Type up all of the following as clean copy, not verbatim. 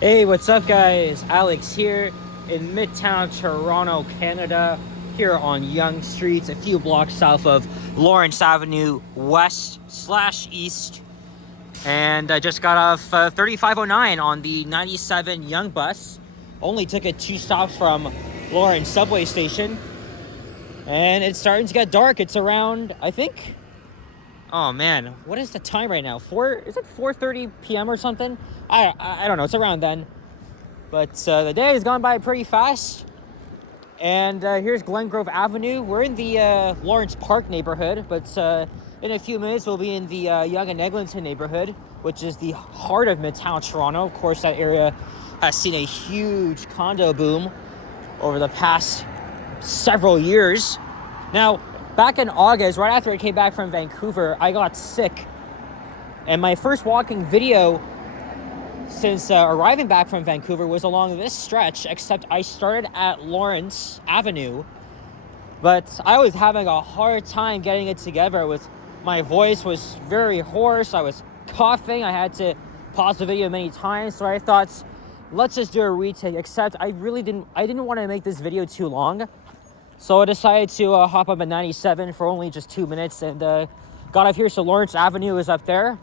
Hey, what's up, guys? Alex here in Midtown, Toronto, Canada, here on Yonge Street, a few blocks south of Lawrence Avenue West / East. And I just got off 3509 on the 97 Yonge bus. Only took it 2 stops from Lawrence subway station. And it's starting to get dark. It's around, I think, oh man, what is the time right now? Is it 4:30 p.m. or something? I don't know. It's around then. But the day has gone by pretty fast. And here's Glengrove Avenue. We're in the Lawrence Park neighborhood, but in a few minutes we'll be in the Yonge and Eglinton neighborhood, which is the heart of Midtown Toronto. Of course, that area has seen a huge condo boom over the past several years. Now, back in August, right after I came back from Vancouver, I got sick. And my first walking video since arriving back from Vancouver was along this stretch, except I started at Lawrence Avenue. But I was having a hard time getting it together. My voice was very hoarse. I was coughing. I had to pause the video many times. So I thought, let's just do a retake. Except I didn't want to make this video too long. So I decided to hop up at 97 for only just 2 minutes and got up here. So Lawrence Avenue is up there.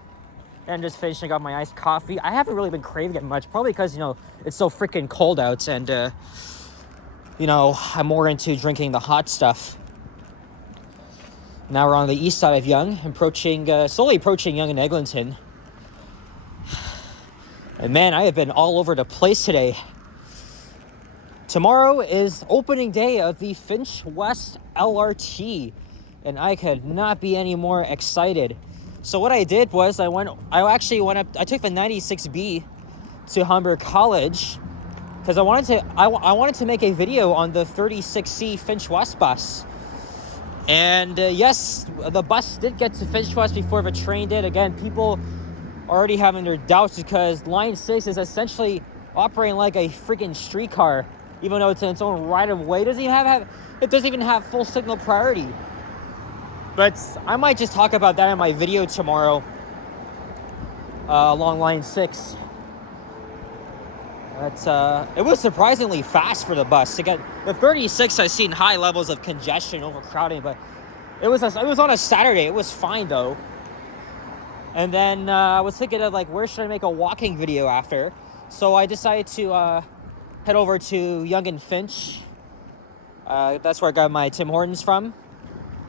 And just finishing up my iced coffee. I haven't really been craving it much, probably because, it's so freaking cold out and, I'm more into drinking the hot stuff. Now we're on the east side of Yonge, slowly approaching Yonge and Eglinton. And man, I have been all over the place today. Tomorrow is opening day of the Finch West LRT, and I could not be any more excited. So what I did was I took the 96B to Humber College because I wanted to make a video on the 36C Finch West bus. And yes, the bus did get to Finch West before the train did. Again, people are already having their doubts because Line 6 is essentially operating like a freaking streetcar, even though it's in its own right of way. It doesn't even have full signal priority. But I might just talk about that in my video tomorrow along Line 6. It was surprisingly fast for the bus. To get the 36, I've seen high levels of congestion, overcrowding, but it was on a Saturday. It was fine though. And then I was thinking of where should I make a walking video after? So I decided to head over to Yonge and Finch. That's where I got my Tim Hortons from.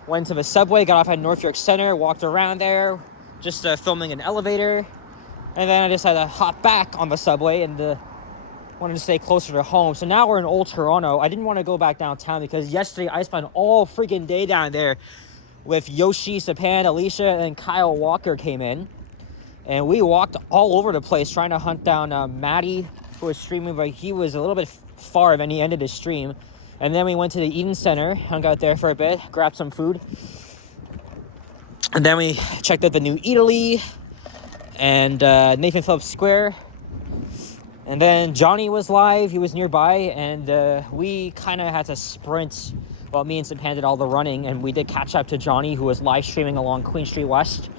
Went to the subway, got off at North York Center, walked around there, just filming an elevator. And then I decided to hop back on the subway and wanted to stay closer to home. So now we're in Old Toronto. I didn't want to go back downtown because yesterday I spent all freaking day down there with Yoshi, Sapan, Alicia, and Kyle Walker came in. And we walked all over the place trying to hunt down Maddie, who was streaming, but he was a little bit far and he ended his stream. And then we went to the Eden Center, hung out there for a bit, grabbed some food. And then we checked out the new Eataly and Nathan Phillips Square. And then Johnny was live, he was nearby, and we kind of had to sprint while me and Sapan did all the running, and we did catch up to Johnny, who was live streaming along Queen Street West.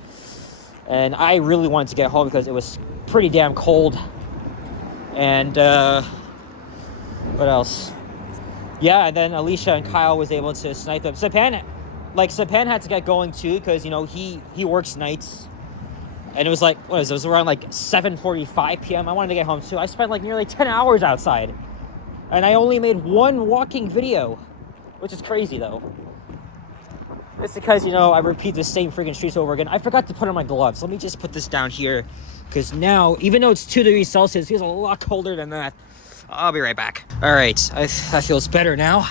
And I really wanted to get home because it was pretty damn cold. And what else? Yeah, and then Alicia and Kyle was able to snipe them. Sapan had to get going too because, he works nights. And it was it was around 7:45 p.m. I wanted to get home too. I spent nearly 10 hours outside. And I only made one walking video, which is crazy though. It's because, I repeat the same freaking streets over again. I forgot to put on my gloves. Let me just put this down here because now, even though it's 2 degrees Celsius, it feels a lot colder than that. I'll be right back. All right, that feels better now.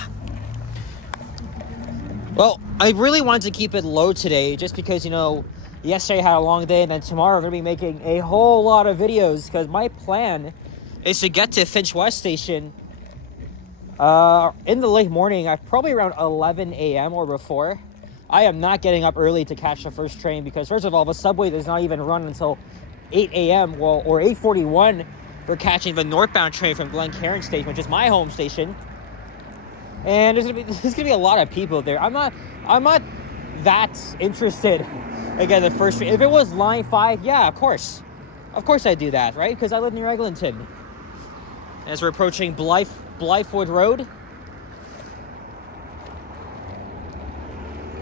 Well, I really wanted to keep it low today just because, yesterday I had a long day and then tomorrow I'm going to be making a whole lot of videos because my plan is to get to Finch West Station in the late morning, probably around 11 a.m. or before. I am not getting up early to catch the first train because, first of all, the subway does not even run until 8 a.m. or 8:41. We're catching the northbound train from Glencairn Station, which is my home station. And there's gonna be a lot of people there. I'm not that interested. Again, the first train. If it was Line 5, yeah, of course I'd do that, right? Because I live near Eglinton. as we're approaching Blythewood Road.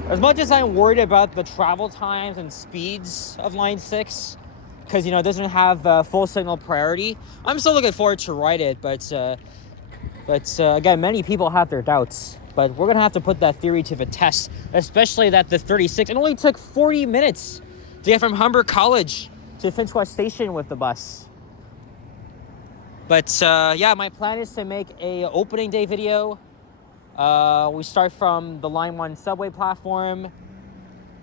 As much as I'm worried about the travel times and speeds of Line 6, because, it doesn't have full signal priority, I'm still looking forward to ride it, but again, many people have their doubts. But we're going to have to put that theory to the test, especially that the 36, it only took 40 minutes to get from Humber College to Finch West Station with the bus. But yeah, my plan is to make a opening day video. We start from the Line 1 subway platform,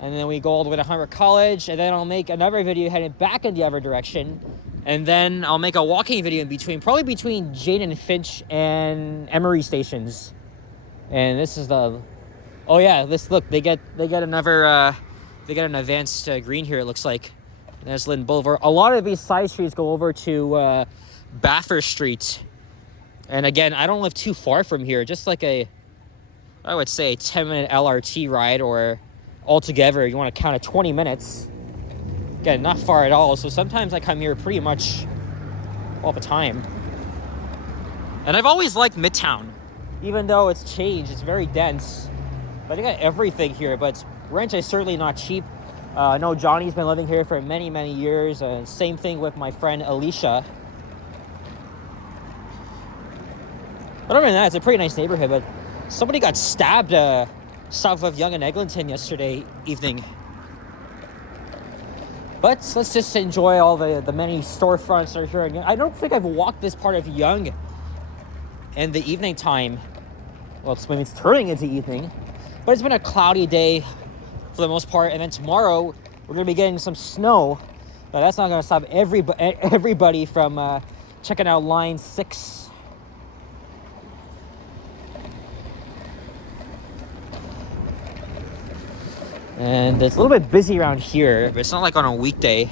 and then we go all the way to Humber College, and then I'll make another video heading back in the other direction, and then I'll make a walking video in between, probably between Jane and Finch and Emery stations. And this is the, oh yeah, look, they get another, they get an advanced green here, it looks like. And there's Linden Boulevard. A lot of these side streets go over to Bathurst Street. And again, I don't live too far from here, just like I would say a 10-minute LRT ride, or altogether, you want to count it 20 minutes. Again, not far at all. So sometimes I come here pretty much all the time. And I've always liked Midtown. Even though it's changed, it's very dense. But they got everything here, but rent is certainly not cheap. I know Johnny's been living here for many, many years. Same thing with my friend Alicia. But other than that, it's a pretty nice neighborhood, but somebody got stabbed south of Yonge and Eglinton yesterday evening. But let's just enjoy all the many storefronts that are here. I don't think I've walked this part of Yonge in the evening time. Well, it's turning into evening, but it's been a cloudy day for the most part. And then tomorrow we're going to be getting some snow, but that's not going to stop everybody from checking out Line 6. And it's a little bit busy around here, but it's not like on a weekday.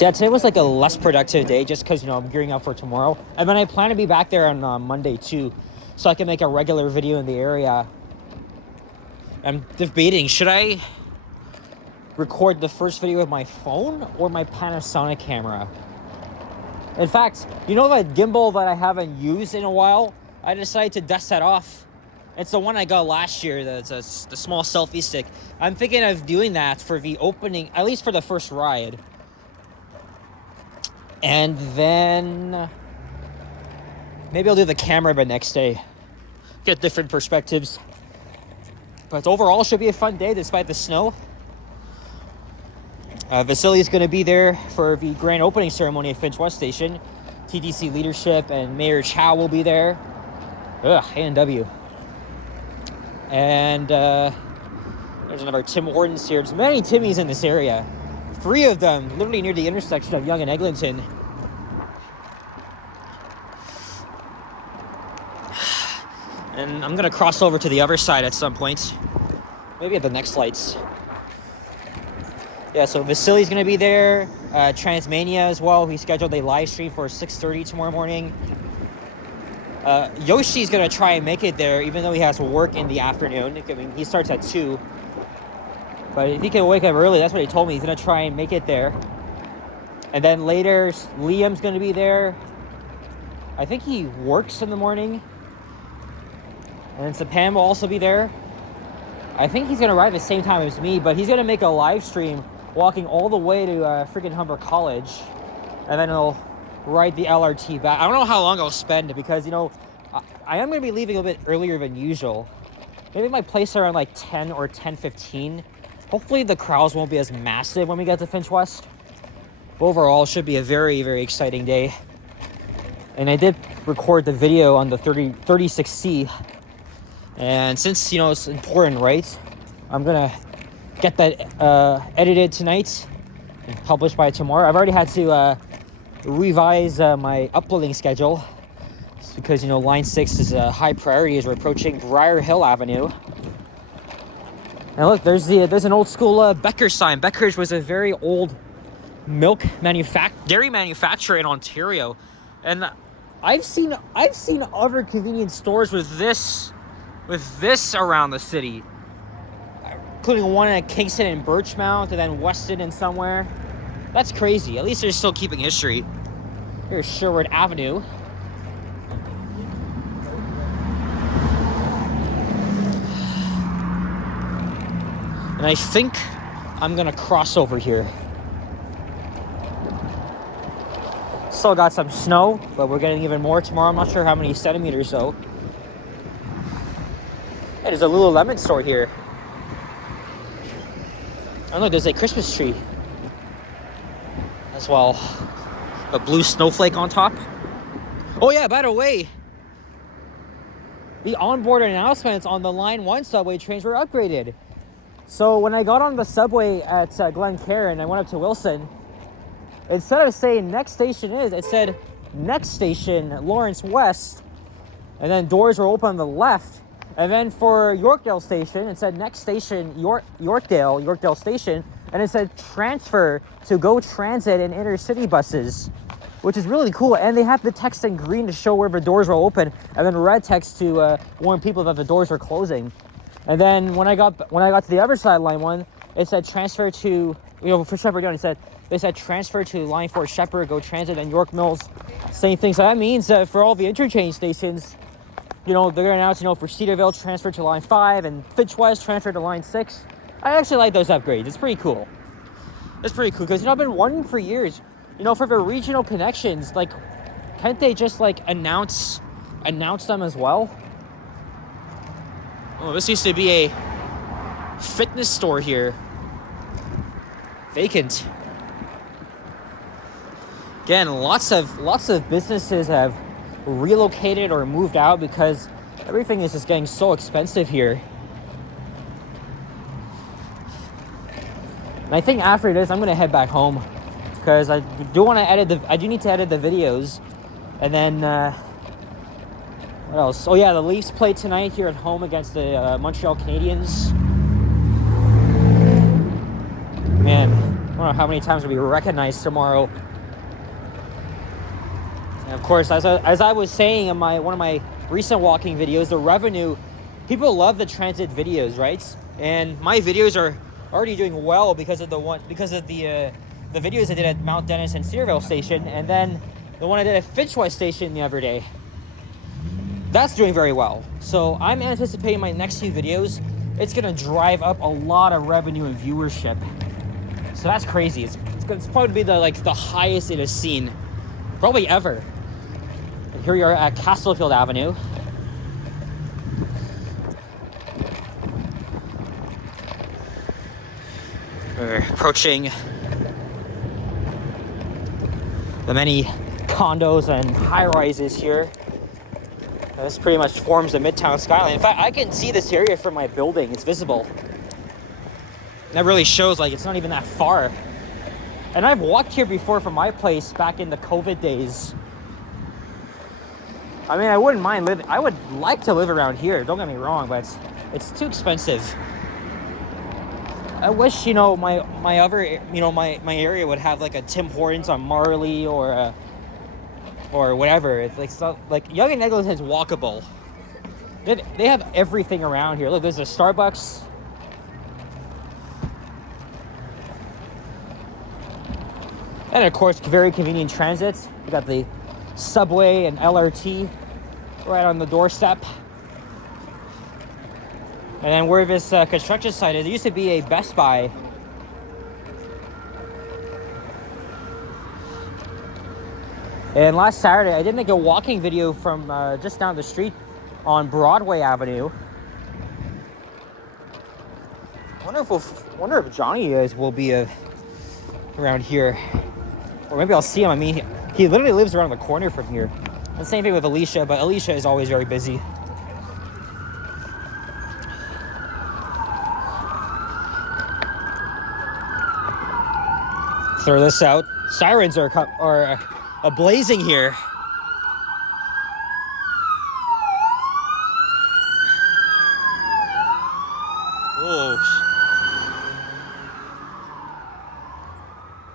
Yeah, today was like a less productive day just because, I'm gearing up for tomorrow. And then I plan to be back there on Monday too, so I can make a regular video in the area. I'm debating, should I record the first video with my phone or my Panasonic camera? In fact, that gimbal that I haven't used in a while, I decided to dust that off. It's the one I got last year, the small selfie stick. I'm thinking of doing that for the opening, at least for the first ride. And then maybe I'll do the camera the next day. Get different perspectives. But overall, should be a fun day despite the snow. Vasily's going to be there for the grand opening ceremony at Finch West Station. TDC leadership and Mayor Chow will be there. A&W. And there's another Tim Hortons here. There's many Timmies in this area. 3 of them literally near the intersection of Yonge and Eglinton. And I'm going to cross over to the other side at some point. Maybe at the next lights. Yeah, so Vasily's going to be there. Transmania as well. He scheduled a live stream for 6:30 tomorrow morning. Yoshi's going to try and make it there, even though he has work in the afternoon. I mean, he starts at 2. But if he can wake up early, that's what he told me. He's going to try and make it there. And then later, Liam's going to be there. I think he works in the morning. And then Sapam will also be there. I think he's going to arrive at the same time as me, but he's going to make a live stream walking all the way to freaking Humber College. And then he'll ride the LRT back. I don't know how long I'll spend because, I am going to be leaving a bit earlier than usual. Maybe my place around like 10 or 10:15. Hopefully the crowds won't be as massive when we get to Finch West. But overall, it should be a very, very exciting day. And I did record the video on the 36C. And since, it's important, right? I'm going to get that edited tonight and published by tomorrow. I've already had to revise my uploading schedule because, Line 6 is a high priority as we're approaching Briar Hill Avenue. And look, there's an old school Becker's sign. Becker's was a very old dairy manufacturer in Ontario. And I've seen other convenience stores with this around the city. including one at Kingston and Birchmount, and then Weston and somewhere. That's crazy. At least they're still keeping history. Here's Sherwood Avenue. And I think I'm gonna cross over here. Still got some snow, but we're getting even more tomorrow. I'm not sure how many centimeters though. Hey, there's a Lululemon store here. Oh look, there's a Christmas tree as well. A blue snowflake on top. Oh yeah, by the way, the onboard announcements on the Line 1 subway trains were upgraded. So when I got on the subway at Glencairn and I went up to Wilson, instead of saying next station is, it said next station Lawrence West, and then doors were open on the left. And then for Yorkdale station, it said next station Yorkdale station, and it said transfer to Go Transit and intercity buses, which is really cool. And they have the text in green to show where the doors were open, and then red text to warn people that the doors were closing. And then when I got to the other side, Line 1, it said transfer to, for Shepherd Yonge, they said transfer to Line 4 Shepherd, Go Transit, and York Mills. Same thing. So that means that for all the interchange stations, they're going to announce, for Cedarville, transfer to Line 5, and Fitch West, transfer to Line 6. I actually like those upgrades. It's pretty cool. It's pretty cool because, I've been wondering for years, for the regional connections, can't they just, announce them as well? Oh, this used to be a fitness store here. Vacant. Again, lots of businesses have relocated or moved out because everything is just getting so expensive here. And I think after this, I'm gonna head back home because I do need to edit the videos, and then what else? Oh yeah, the Leafs play tonight here at home against the Montreal Canadiens. Man, I don't know how many times we'll be recognized tomorrow. And of course, as I was saying in one of my recent walking videos, the revenue, people love the transit videos, right? And my videos are already doing well because of the videos I did at Mount Dennis and Cedarville Station, and then the one I did at Fitch West Station the other day. That's doing very well. So I'm anticipating my next few videos, it's gonna drive up a lot of revenue and viewership. So that's crazy. It's probably be the highest it has seen, probably ever. And here we are at Castlefield Avenue. We're approaching the many condos and high-rises here. This pretty much forms the Midtown skyline. In fact, I can see this area from my building. It's visible. That really shows it's not even that far. And I've walked here before from my place back in the COVID days. I mean, I wouldn't mind living. I would like to live around here. Don't get me wrong, but it's too expensive. I wish, my other, my area would have a Tim Hortons on Marley or whatever. It's Yonge and Eglinton is walkable. They have everything around here. Look, there's a Starbucks. And of course, very convenient transits. We got the subway and LRT right on the doorstep. And then where this construction site is, there used to be a Best Buy. And last Saturday, I did make a walking video from just down the street on Broadway Avenue. I wonder if Johnny will be around here, or maybe I'll see him. I mean, he literally lives around the corner from here. And same thing with Alicia, but Alicia is always very busy. Throw this out. Sirens are ablazing here. Oh,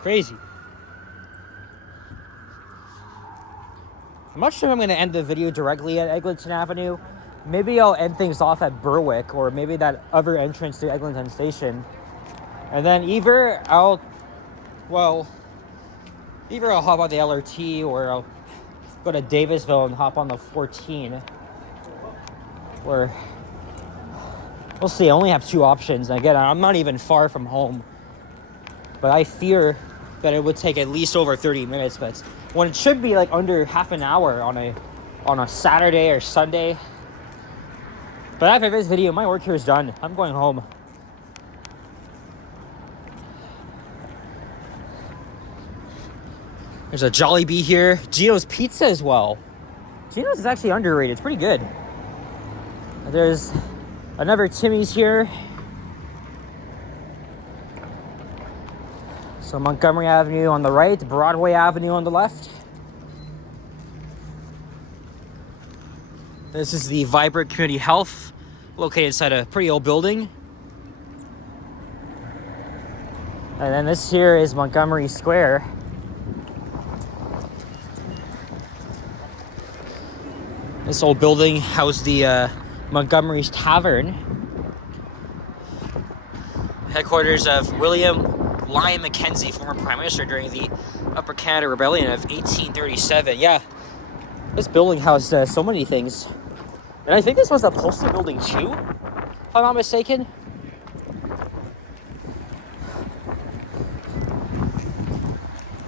crazy. I'm not sure if I'm going to end the video directly at Eglinton Avenue, maybe I'll end things off at Berwick, or maybe that other entrance to Eglinton Station. And then either I'll hop on the LRT, or I'll go to Davisville and hop on the 14. Or we'll see. I only have 2 options. And again, I'm not even far from home, but I fear that it would take at least over 30 minutes. But when it should be like under half an hour on a Saturday or Sunday. But after this video, my work here is done. I'm going home. There's a Jollibee here. Gino's Pizza as well. Gino's is actually underrated. It's pretty good. There's another Timmy's here. So Montgomery Avenue on the right, Broadway Avenue on the left. This is the Vibrant Community Health, located inside a pretty old building. And then this here is Montgomery Square. This old building housed the Montgomery's Tavern, headquarters of William Lyon Mackenzie, former Prime Minister during the Upper Canada Rebellion of 1837. Yeah, this building housed so many things. And I think this was the postal building too, if I'm not mistaken.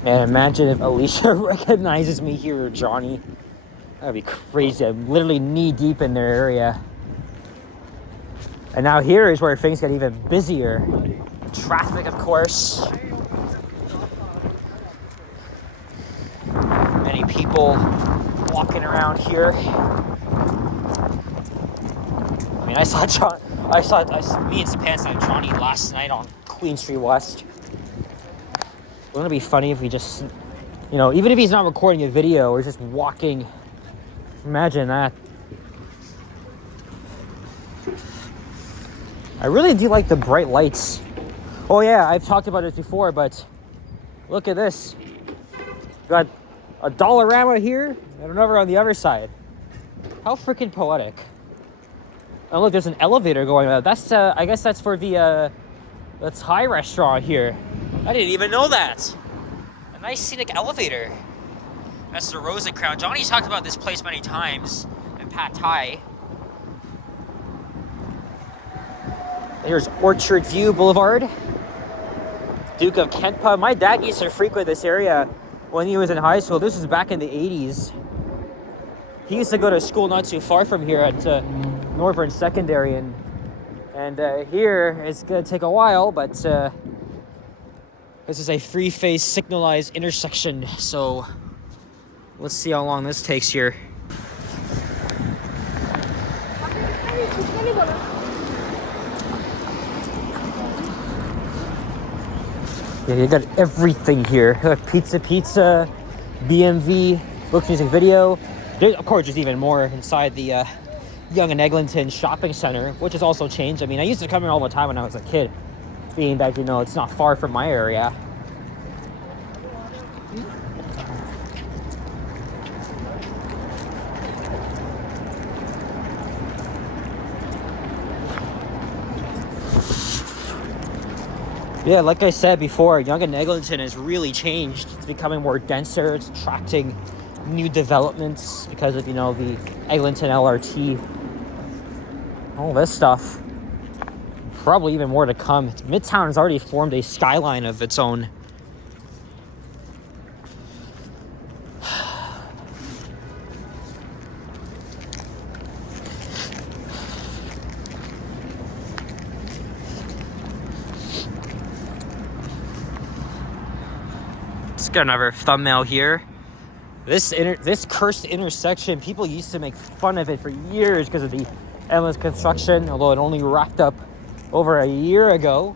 Man, imagine if Alicia recognizes me here, or Johnny. That'd be crazy. I'm literally knee deep in their area. And now here is where things get even busier. Traffic, of course. Many people walking around here. I mean, me and Sapans saw Johnny last night on Queen Street West. Wouldn't it be funny if we just, even if he's not recording a video, we're just walking. Imagine that. I really do like the bright lights. Oh yeah, I've talked about it before, but look at this. Got a Dollarama here and another on the other side. How freaking poetic. And look, there's an elevator going up. That's I guess that's for the Thai restaurant here. I didn't even know that. A nice scenic elevator. That's the Rose and Crown. Johnny's talked about this place many times in Pad Thai. Here's Orchard View Boulevard. Duke of Kentpa. My dad used to frequent this area when he was in high school. This was back in the 80s. He used to go to school not too far from here at Northern Secondary. And here it's going to take a while, but this is a three-phase signalized intersection. So let's see how long this takes here. Yeah, you got everything here. Pizza, BMV, books, music, video. Of course, there's even more inside the Yonge and Eglinton shopping center, which has also changed. I mean, I used to come here all the time when I was a kid, being that, it's not far from my area. Yeah, like I said before, Yonge and Eglinton has really changed. It's becoming more denser. It's attracting new developments because of, the Eglinton LRT. All this stuff. Probably even more to come. Midtown has already formed a skyline of its own. Let's get another thumbnail here. This cursed intersection, people used to make fun of it for years because of the endless construction, although it only wrapped up over a year ago.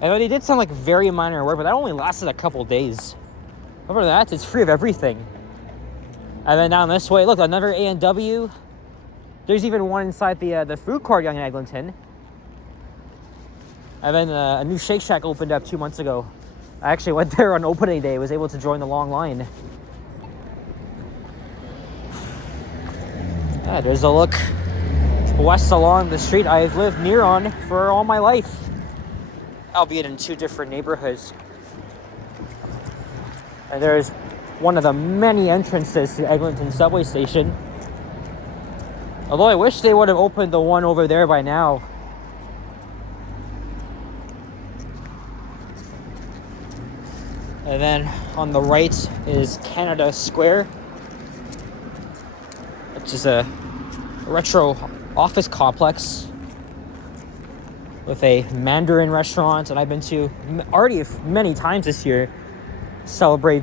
And they did some very minor work, but that only lasted a couple days. Other than that, it's free of everything. And then down this way, look, another A&W. There's even one inside the food court, Yonge and Eglinton. And then a new Shake Shack opened up 2 months ago. I actually went there on opening day, was able to join the long line. Yeah, there's a look west along the street I've lived near on for all my life, albeit in 2 different neighborhoods. And there's one of the many entrances to Eglinton subway station. Although I wish they would have opened the one over there by now. And then on the right is Canada Square, which is a retro office complex with a Mandarin restaurant, and I've been to already many times this year. Celebrate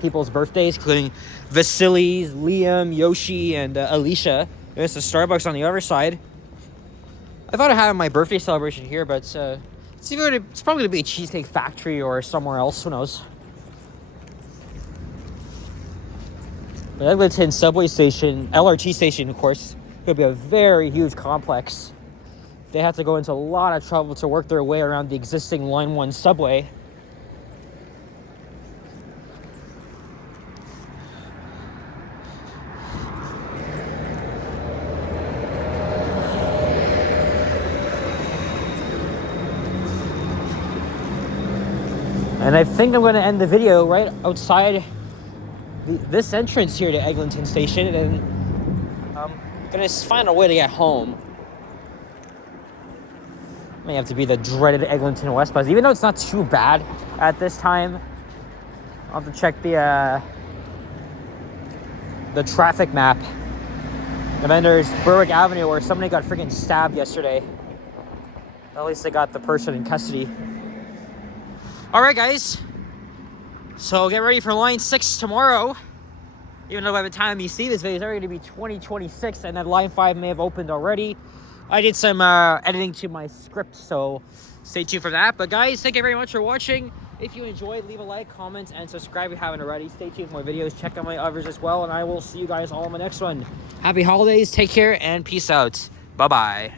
people's birthdays, including Vasily's, Liam, Yoshi, and Alicia. There's a Starbucks on the other side. I thought I had my birthday celebration here, but it's probably going to be a Cheesecake Factory or somewhere else. Who knows? The Eglinton subway station, LRT station, of course, could be a very huge complex. They have to go into a lot of trouble to work their way around the existing Line 1 subway. And I think I'm going to end the video right outside this entrance here to Eglinton Station, and I'm going to find a way to get home. May have to be the dreaded Eglinton West bus, even though it's not too bad at this time. I'll have to check the traffic map. And then there's Berwick Avenue, where somebody got freaking stabbed yesterday. At least they got the person in custody. Alright guys, so get ready for line 6 tomorrow. Even though by the time you see this video, it's already going to be 2026, and then line 5 may have opened already. I did some editing to my script, so stay tuned for that. But guys, thank you very much for watching. If you enjoyed, leave a like, comment, and subscribe if you haven't already. Stay tuned for my videos, check out my others as well, and I will see you guys all in the next one. Happy holidays, take care, and peace out. Bye-bye.